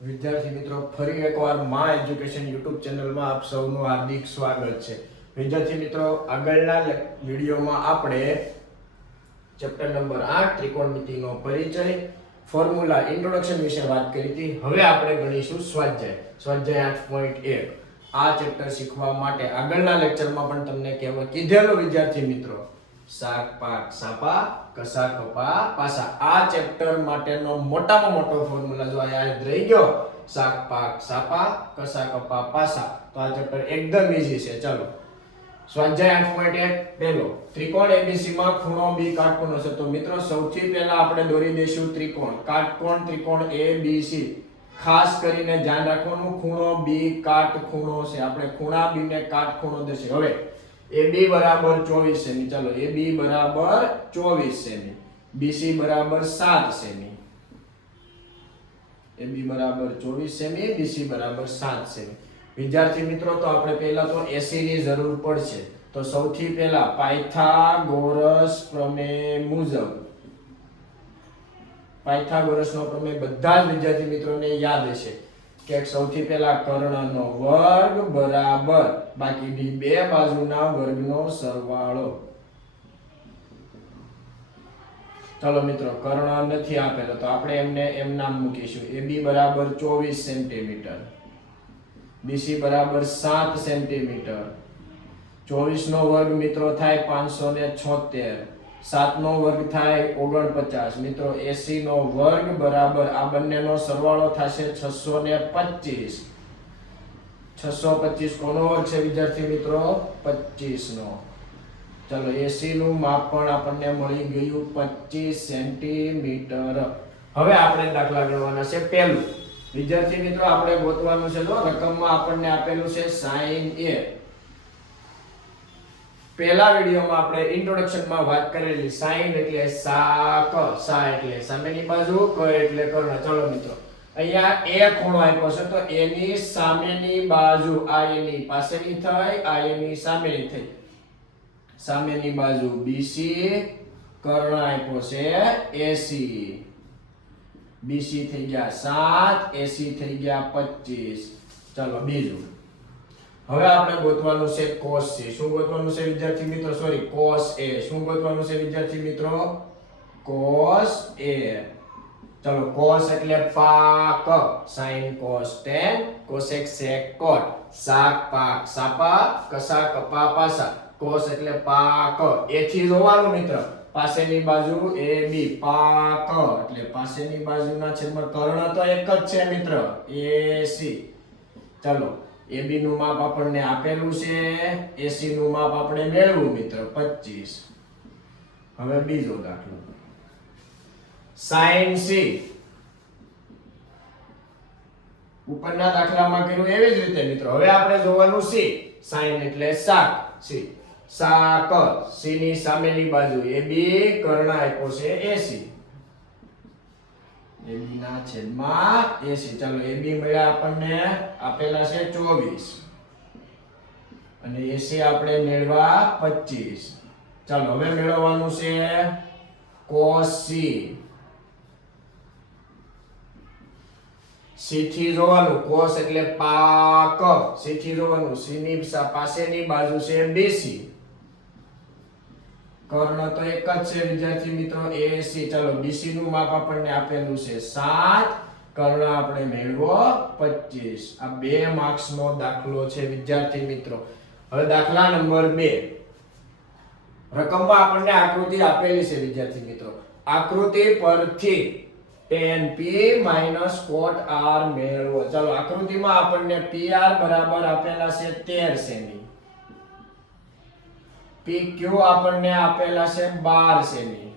વિદ્યાર્થી મિત્રો, ફરી એકવાર મા એજ્યુકેશન યુટ્યુબ ચેનલમાં આપ સૌનું હાર્દિક સ્વાગત છે. વિદ્યાર્થી મિત્રો, આગળના વિડીયોમાં આપણે ચેપ્ટર નંબર 8 ત્રિકોણમિતિનો પરિચય ફોર્મ્યુલા ઇન્ટ્રોડક્શન વિશે વાત કરી હતી. હવે આપણે ગણીશું સ્વાધ્યાય 8.1. આ ચેપ્ટર શીખવા માટે આગળના લેક્ચરમાં પણ તમને કીધેલું વિદ્યાર્થી મિત્રો, શાક પાક સાપા કસા કપા પાસા. આ ચેપ્ટર માટેનો મોટામાં મોટો ફોર્મ્યુલા જો યાદ રહી ગયો, શાક પાક સાપા કસા કપા પાસા, તો આ ચેપ્ટર એકદમ ઈઝી છે. ચાલો, સ્વાધ્યાય 8.1 પહેલો ત્રિકોણ ABC માં ખૂણો B કાટખૂણો છે. તો મિત્રો, સૌથી પહેલા આપણે દોરી દઈશું ત્રિકોણ કાટકોણ, ત્રિકોણ ABC. ખાસ કરીને ધ્યાન રાખવાનું, ખૂણો B કાટખૂણો છે. આપણે ખૂણા B ને કાટખૂણો દઈશું. હવે AB બરાબર 24 સેમી. ચાલો, AB બરાબર 24 સેમી, BC બરાબર 7 સેમી. AB બરાબર 24 સેમી, BC બરાબર 7 સેમી. વિદ્યાર્થી મિત્રો, તો આપણે પહેલા તો AC ની જરૂર પડશે. તો સૌથી પહેલા પાયથાગોરસ પ્રમેય મુજબ, પાયથાગોરસનો પ્રમેય બધા જ વિદ્યાર્થી મિત્રોને યાદ હશે કે સૌથી પહેલા કર્ણનો વર્ગ બરાબર બાકીની બે બાજુના વર્ગનો સરવાળો. ચલો મિત્રો, કર્ણ નથી આપેલો તો આપણે એમને એમ નામ મૂકીશું. AB બરાબર 24 સેન્ટીમીટર, BC બરાબર 7 સેન્ટીમીટર. 24 નો વર્ગ મિત્રો થાય 576, 7 નો વર્ગ થાય 49. મિત્રો, AC નો વર્ગ બરાબર આ બંનેનો સરવાળો થશે 625. 625 કોનો વર્ગ છે વિદ્યાર્થી મિત્રો? 25 નો. ચલો, AC નું માપ પણ આપણને મળી ગયું 25 સેન્ટીમીટર. હવે આપણે દાખલા ગણવાના છે. પહેલું વિદ્યાર્થી મિત્રો, આપણે ગોતવાનું છે. જો રકમમાં આપણને આપેલું છે sin A. પહેલા વિડિયોમાં આપણે ઇન્ટ્રોડક્શનમાં વાત કરેલી, sin એટલે સાક, સા એટલે સામેની બાજુ, ક એટલે કર્ણ. ચલો મિત્રો, અહીંયા A ખૂણો આપ્યો છે તો A ની સામેની બાજુ આ A ની પાસેની થઈ, આ A ની સામેની થઈ. સામેની બાજુ BC, કર્ણ આપ્યો છે AC. BC થઈ ગયા 7, AC થઈ ગયા 25. ચલો, બીજું હવે આપણે ગોતવાનું છે cos C. શું ગોતવાનું છે વિદ્યાર્થી મિત્રો? cos A. શું ગોતવાનું છે વિદ્યાર્થી મિત્રો? cos A. ચલો, cos એટલે પાક, sin cos tan, cosec sec cot, શાક પાક સાપા કસા કપા પાસા. cos એટલે પાક. A થી જોવાનું મિત્ર, પાસેની બાજુ AB, પાક એટલે પાસેની બાજુના છેદમાં કર્ણ તો એક જ છે મિત્ર, AC. ચલો, AB નું માપ આપણને આપેલું છે, AC નું માપ આપણે મેળવ્યું મિત્ર 25. હવે બીજો દાખલો, sin C. ઉપરના દાખલામાં કર્યું એવી જ રીતે મિત્રો. હવે આપણે જોવાનું C. sin એટલે શાક, C. શાક, C ની સામેની બાજુ AB, કર્ણ આપ્યો છે AC. AB ના છેદમાં AC. ચાલો, AB મળ્યા આપણને આપેલા છે 24 અને AC આપણે મેળવા 25. ચાલો, હવે મેળવવાનું છે cos C. C થી જોવાનું, cos એટલે પાક, C થી જોવાનું, C ની પાસેની બાજુ છે BC. કર્ણ તો એક જ છે વિદ્યાર્થી મિત્રો, AC. ચાલો, BC નું માપ આપણને આપેલું છે 7, કર્ણ આપણે મેળવો 25. આ 2 માર્ક્સ નો દાખલો છે વિદ્યાર્થી મિત્રો. હવે દાખલા નંબર 2. રકમમાં આપણને આકૃતિ આપેલી છે વિદ્યાર્થી મિત્રો. આકૃતિ પરથી tan P - cot R મેળવો. ચાલો, આકૃતિમાં આપણને PR બરાબર આપેલા છે 13 સેમી, PQ આપણને આપેલા છે 12 સેમી,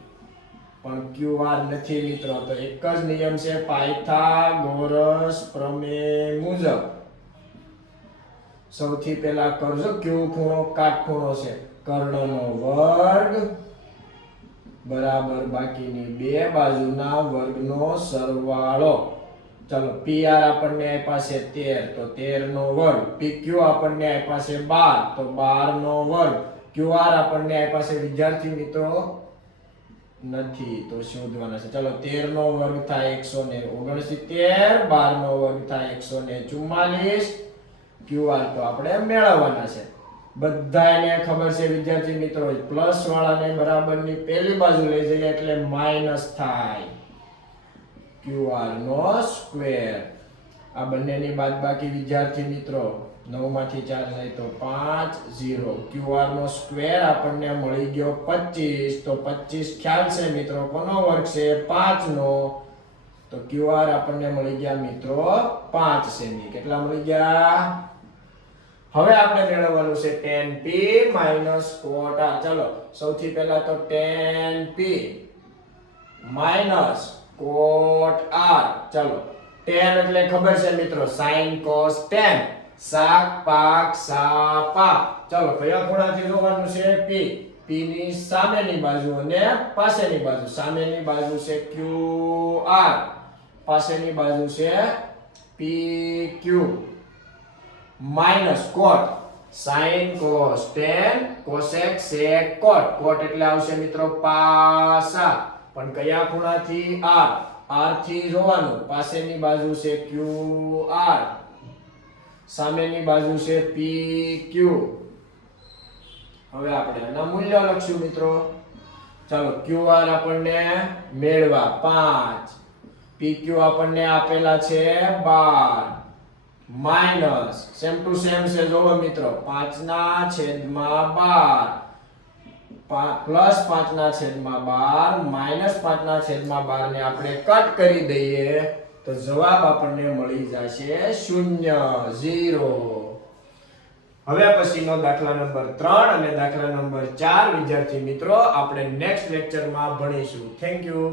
પણ QR નથી મિત્રો. તો એક જ નિયમ છે પાયથાગોરસ પ્રમેય મુજબ. સૌથી પહેલા કરજો, Q ખૂણો કાટખૂણો છે, કર્ણનો વર્ગ બરાબર બાકીની બે બાજુના વર્ગનો સરવાળો. ચલો, PR આપણને આપ્યા છે 13 તો 13 નો વર્ગ, PQ આપણને આપ્યા છે 12 તો 12 નો વર્ગ, QR આપણને આપ્યા છે વિદ્યાર્થી મિત્રો નથી તો શોધવાના છે. ચલો 13 નો વર્ગ થાય 169, 12 નો વર્ગ થાય 144. QR તો આપણે મેળવવાના છે. બધાને ખબર છે વિદ્યાર્થી મિત્રો, પ્લસ વાળાને બરાબરની પેલી બાજુ લઈ જઈએ એટલે માઈનસ થાય. QR નો સ્ક્વેર. આ બંનેની બાદબાકી વિદ્યાર્થી મિત્રો 9 માંથી 4 જાય તો 5 0. QR નો સ્ક્વેર આપણને મળી ગયો 25. તો 25 ખ્યાલ છે મિત્રો કોનો વર્ગ છે? 5 નો. તો QR આપણને મળી ગયા મિત્રો 5 સેમી. કેટલા મળી ગયા? હવે આપણે મેળવવાનું છે tan p cot r. ચલો સૌથી પહેલા તો tan p cot r. ચલો tan એટલે ખબર છે મિત્રો sin cos tan. શાક પાક સાપા. ચલો કયા ખૂણાથી જોવાનું છે? p. p ની સામેની બાજુ અને પાસેની બાજુ. સામેની બાજુ છે QR, પાસેની બાજુ છે PQ. Minus cot sin cos tan cosec sec cot. cot એટલે આવશે મિત્રો પાસા. પણ કયા ખૂણાથી? r. r થી જોવાનું. પાસેની બાજુ છે QR, સામેની બાજુ છે PQ. હવે આપણે આના મૂલ્ય લખશું મિત્રો. ચાલો QR આપણને મેળવા 5, PQ આપણને આપેલા છે 12, માઈનસ સેમ ટુ સેમ છે જોવો મિત્રો 5/12 પ્લસ 5/12 માઈનસ 5/12 ને આપણે કટ કરી દઈએ તો જવાબ આપણને મળી જશે 0 0. હવે પછીનો દાખલા નંબર 3 અને દાખલા નંબર 4 વિદ્યાર્થી મિત્રો આપણે નેક્સ્ટ લેક્ચરમાં ભણીશું. Thank you.